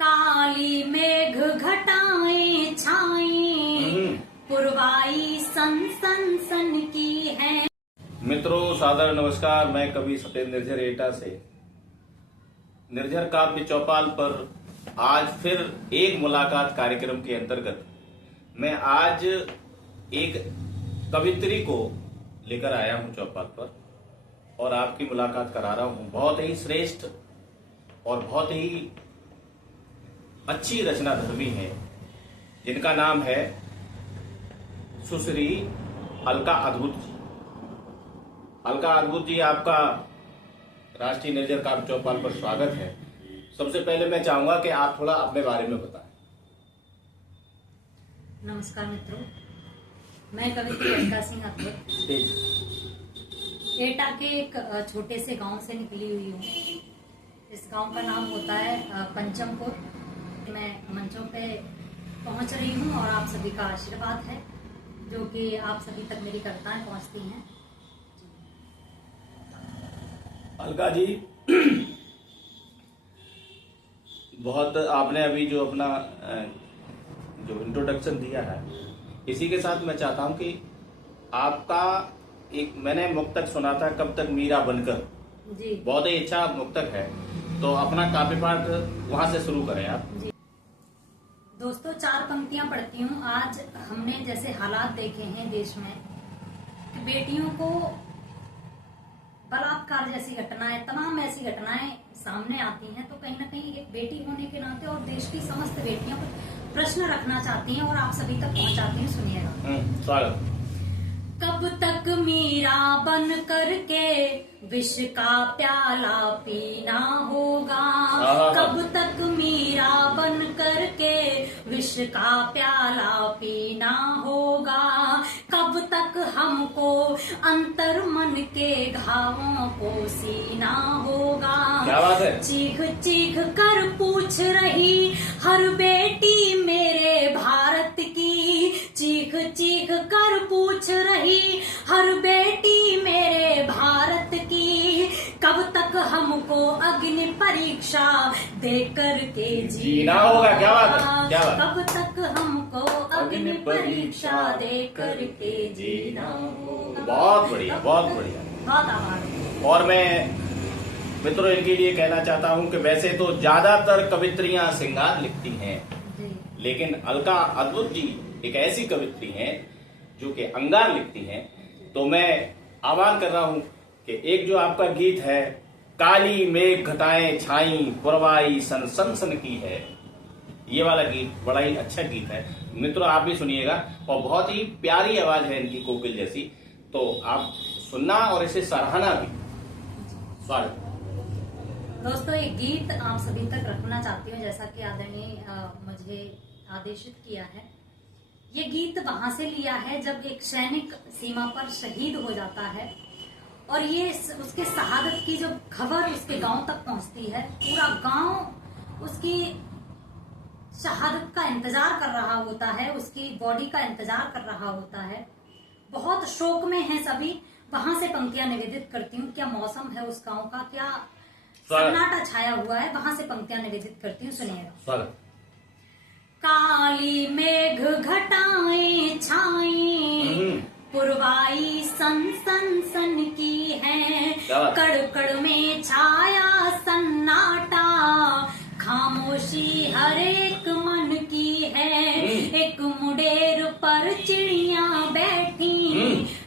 काली मेघ घटाएं छाएं, पुरवाई सन सन सन की है। मित्रों सादर नमस्कार। मैं कवि सत्येंद्र निर्झर एटा से निर्झर काव्य चौपाल पर आज फिर एक मुलाकात कार्यक्रम के अंतर्गत मैं आज एक कवित्री को लेकर आया हूं चौपाल पर और आपकी मुलाकात करा रहा हूं। बहुत ही श्रेष्ठ और बहुत ही अच्छी रचना धर्मी है, जिनका नाम है सुश्री अलका अद्भुत जी। अलका अद्भुत जी, आपका राष्ट्रीय निर्झर काव्य चौपाल पर स्वागत है। सबसे पहले मैं चाहूंगा कि आप थोड़ा अपने बारे में बताएं। नमस्कार मित्रों, मैं कवित्री अलका सिंह अद्भुत एटा के एक छोटे से गांव से निकली हुई हूँ। इस गांव का नाम होता है पंचमपुर। मैं मंचों पे पहुंच रही हूँ और आप सभी का आशीर्वाद है जो कि आप सभी तक मेरी कविताएं पहुंचती हैं। अलका जी, बहुत आपने अभी जो अपना जो इंट्रोडक्शन दिया है, इसी के साथ मैं चाहता हूं कि आपका एक मैंने मुक्तक सुना था, कब तक मीरा बनकर जी, बहुत ही अच्छा मुक्तक है, तो अपना काव्य पाठ वहां से शुरू करें आप जी। दोस्तों, 4 पंक्तियां पढ़ती हूँ। आज हमने जैसे हालात देखे हैं देश में कि बेटियों को बलात्कार जैसी घटनाएं, तमाम ऐसी घटनाएं सामने आती हैं, तो कहीं ना कहीं एक बेटी होने के नाते और देश की समस्त बेटियों पर प्रश्न रखना चाहती हैं और आप सभी तक पहुंचाती हैं। सुनिएगा। स्वागत। कब तक मीरा बन करके विष का प्याला पीना होगा, कब तक मीरा बन करके विष का प्याला पीना होगा, कब तक हमको अंतर मन के घावों को सीना होगा। क्या बात है? चीख चीख कर पूछ रही हर बेटी मेरे भारत की, चीख चीख कर पूछ रही हर बेटी मेरे भारत की, कब तक हमको अग्नि परीक्षा दे करके जीना होगा। क्या बात है? क्या बात? कब तक हमको अग्नि परीक्षा दे करके जीना होगा। बहुत बढ़िया, बहुत बढ़िया, बहुत आभार। और मैं मित्रों इनके लिए कहना चाहता हूं कि वैसे तो ज्यादातर कवित्रियां श्रृंगार लिखती हैं, लेकिन अलका अद्भुत जी एक ऐसी कवित्री हैं जो कि अंगार लिखती हैं। तो मैं आह्वान कर रहा हूं कि एक जो आपका गीत है, काली मेघ घटाएं छाई पुरवाई सन सन सन की है, ये वाला गीत बड़ा ही अच्छा गीत है। मित्रों आप भी सुनिएगा, और बहुत ही प्यारी आवाज है इनकी, कोकिल जैसी। तो आप सुनना और इसे सराहना भी। स्वागत। दोस्तों, एक गीत आप सभी तक रखना चाहती हूँ, जैसा कि आदरणीय मुझे आदेशित किया है। ये गीत वहां से लिया है जब एक सैनिक सीमा पर शहीद हो जाता है और ये उसके शहादत की जो खबर उसके गांव तक पहुंचती है, पूरा गांव उसकी शहादत का इंतजार कर रहा होता है, उसकी बॉडी का इंतजार कर रहा होता है। बहुत शोक में है सभी। वहां से पंक्तियां निवेदित करती हूँ। क्या मौसम है उस गांव का, क्या सन्नाटा छाया हुआ है, वहां से पंक्तियां निवेदित करती हूँ। सुनिएगा। काली मेघ घटाएं छाएं, पुरवाई सन सन सन की है, कड़कड़ में छाया सन्नाटा, खामोशी हर एक मन की है। एक मुडेर पर चिड़ियां बैठी,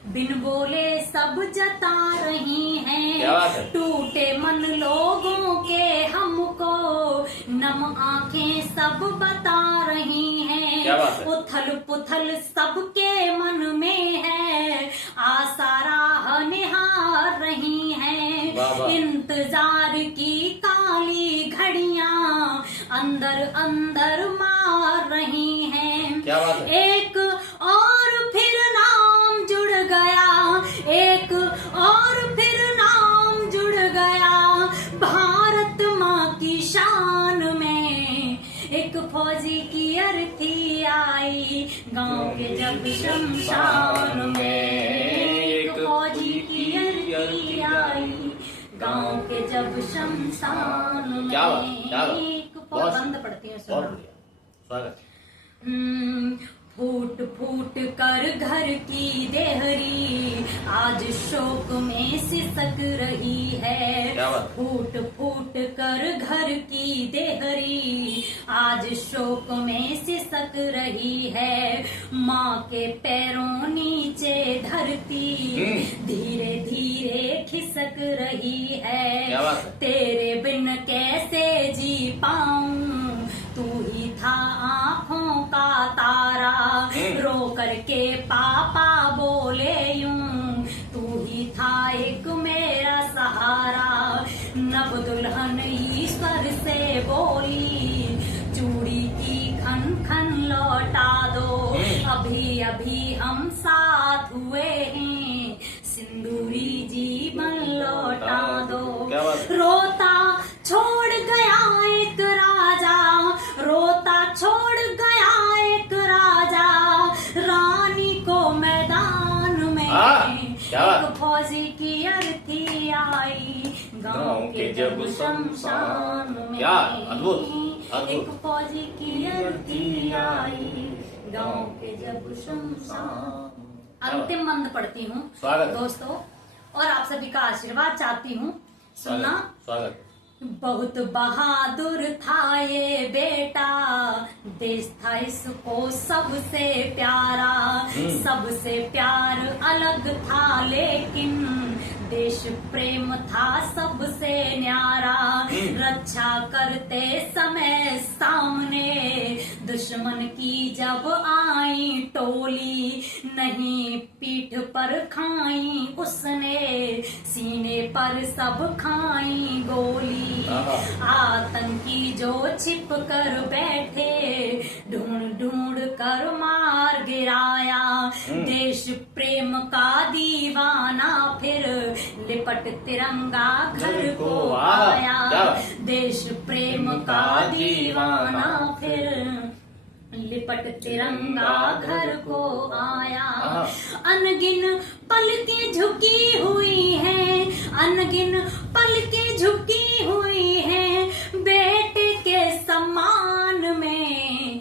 बिन बोले सब जता रही हैं। टूटे मन लोगों के हमको नम आंखें सब बता रही हैं। उथल पुथल सबके मन में है, आशा राह निहार रही हैं। इंतजार की काली घड़ियां अंदर अंदर मार रही हैं। एक और फिर नाम जुड़ गया, एक और फिर नाम जुड़ गया भारत माँ की शान में। एक फौजी की अर्थी आई गांव के जब शमशान में, एक फौजी की अर्थी आई गांव के जब शमशान में, एक बहुत बंद पड़ती हूँ बहुत सुना। बढ़िया, स्वागत। फूट फूट कर घर की देहरी आज शोक में सिसक रही है। क्या बात? फूट फूट कर घर की देहरी आज शोक में सिसक रही है। माँ के पैरों नीचे धरती धीरे धीरे खिसक रही है। क्या बात है? तेरे बिन कैसे जी पाऊं, तू ही था आँखों का तारा। रो करके पापा बोले यूं, तू ही था एक मेरा सहारा। नव दुल्हन ईश्वर से बोली, चूड़ी की खन खन लौटा दो। अभी अभी हम साथ हुए हैं, सिंदूरी जीवन लौटा दो। क्या बात है? रोता छोड़ गया एक राजा, रोता छोड़ गया एक राजा, रानी को मैदान में। क्या बात? एक फौजी की अर्थी आई गांव के जब शमशान में। क्या अद्भुत, अद्भुत। एक फौजी की अर्थी आई गांव के जब शमशान। अंतिम मंद पढ़ती हूँ स्वागत। दोस्तों, और आप सभी का आशीर्वाद चाहती हूँ। सुनना। स्वागत। बहुत बहादुर था ये बेटा, देश था इसको सबसे प्यारा। सबसे प्यार अलग था लेकिन देश प्रेम था सबसे न्यारा। रक्षा करते समय सामने दुश्मन की जब आई टोली, नहीं पीठ पर खाई उसने, सीने पर सब खाई गोली। आतंकी जो छिप कर बैठे, ढूंढ ढूंढ कर मार गिराया। देश प्रेम का दीवाना फिर लिपट तिरंगा घर को आया। देश प्रेम का दीवाना फिर लिपट तिरंगा घर को आया। अनगिन पलकें झुकी हुई हैं, अनगिन पलकें झुकी हुई हैं, बेटे के सम्मान में।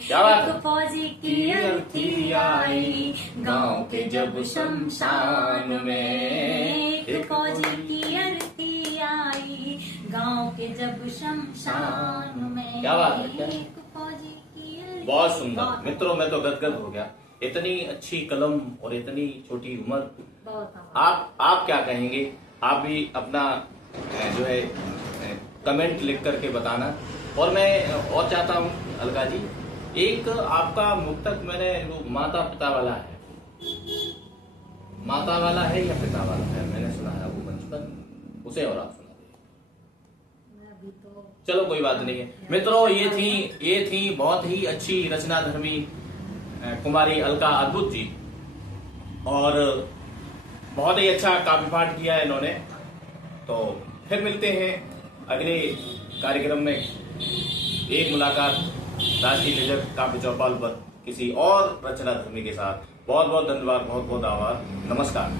एक फौजी की अर्थी आई गांव के जब शमशान में। एक फौजी की अर्थी आई गांव के जब शमशान में। क्या बात है? एक फौजी की अर्थी। बहुत सुंदर मित्रों, मैं तो गदगद हो गया। इतनी अच्छी कलम और इतनी छोटी उम्र। बहुत आप क्या कहेंगे? आप भी अपना जो है कमेंट लिख करके बताना। और मैं और चाहता हूँ अलका जी, एक आपका मुक्तक मैंने वो माता पिता वाला है, माता वाला है या पिता वाला है, मैंने सुना है वो बचपन, उसे और आप सुना दीजिए। अभी तो चलो कोई बात नहीं है मित्रों। ये थी बहुत ही अच्छी रचना धर्मी कुमारी अलका अद्भुत जी, और बहुत ही अच्छा काव्य पाठ किया है इन्होंने। तो फिर मिलते हैं अगले कार्यक्रम में, एक मुलाकात राष्ट्रीय लेजर काव्य चौपाल पर किसी और रचना धर्मी के साथ। बहुत बहुत धन्यवाद, बहुत बहुत आभार, नमस्कार।